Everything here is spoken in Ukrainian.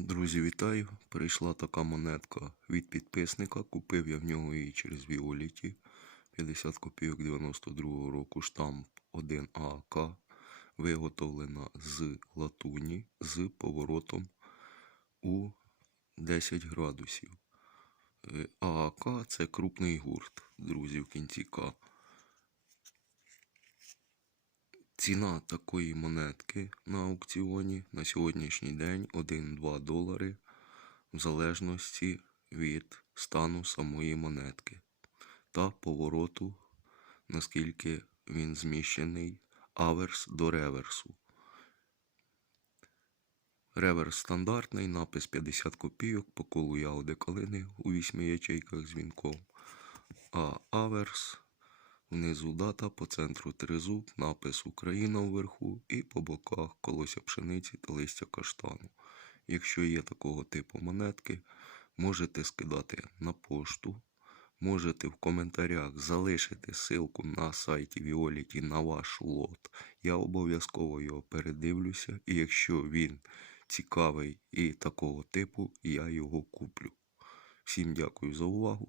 Друзі, вітаю! Прийшла така монетка від підписника. Купив я в нього її через Віоліті. 50 копійок 92-го року, штамп 1 ААК. Виготовлена з латуні з поворотом у 10 градусів. Е, ААК це крупний гурт, друзі, в кінці К. Ціна такої монетки на аукціоні на сьогоднішній день 1-2 долари в залежності від стану самої монетки та повороту, наскільки він зміщений аверс до реверсу. Реверс стандартний, напис 50 копійок по колу ягоди калини у 8 ячейках з вінком. А аверс Внизу дата, по центру тризуб, напис Україна вверху і по боках колося пшениці та листя каштану. Якщо є такого типу монетки, можете скидати на пошту, можете в коментарях залишити ссылку на сайті Violet на ваш лот. Я обов'язково його передивлюся, і якщо він цікавий і такого типу, я його куплю. Всім дякую за увагу.